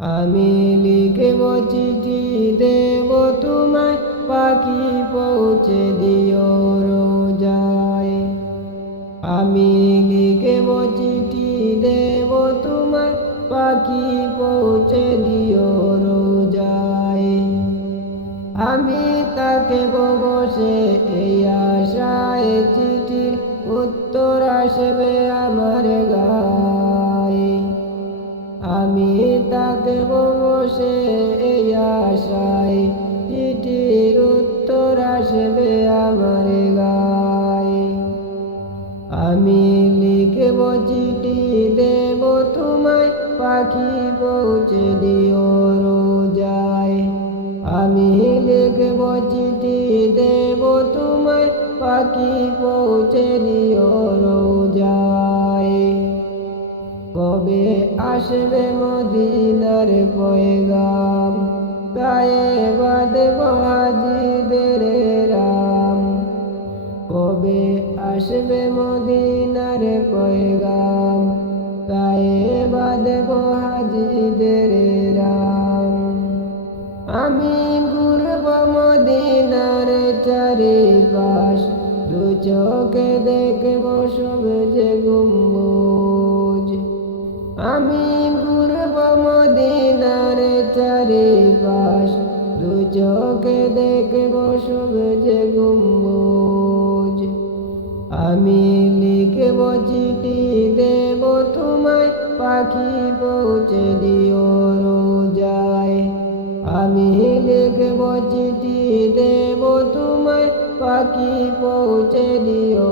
আমি লিখব চিঠি দেব তোমায়, পাখি পৌঁছে দিও রোজায়। আমি লিখব চিঠি দেব তোমায়, পাখি পৌঁছে দিও রোজায়। আমি তাকে বসে এই আশায়, চিঠির উত্তর আসবে আমার গায়ে। আমি তাকে বসে এই আশায়, চিঠির উত্তর আসবে আমার গায়ে। আমি লিখব চিঠি দেব তোমায়, পাখি পৌঁছে দিও রোজায়। আমি লিখব চিঠি দেব তোমায়, পাখি পৌঁছে দিও রোজায়। কবে আসবে মদিনার পয়গাম, গায়ে বাঁধব হাজিদের রাম। কবে আসবে মদিনার পয়গাম, গায়ে বাঁধব হাজিদের রাম। আমি ঘুরব মদিনার চারিপাশ, দু চোখে দেখব সবুজে গম্বুজ। আমি ঘুরব মদিনার চারিপাশ, দু চোখে দেখব সবুজে গম্বুজ। আমি লিখব চিঠি দেব তোমায়, পাখি পৌঁছে দিও রোজায়। আমি লিখব চিঠি দেব তোমায়, পাখি পৌঁছে দিও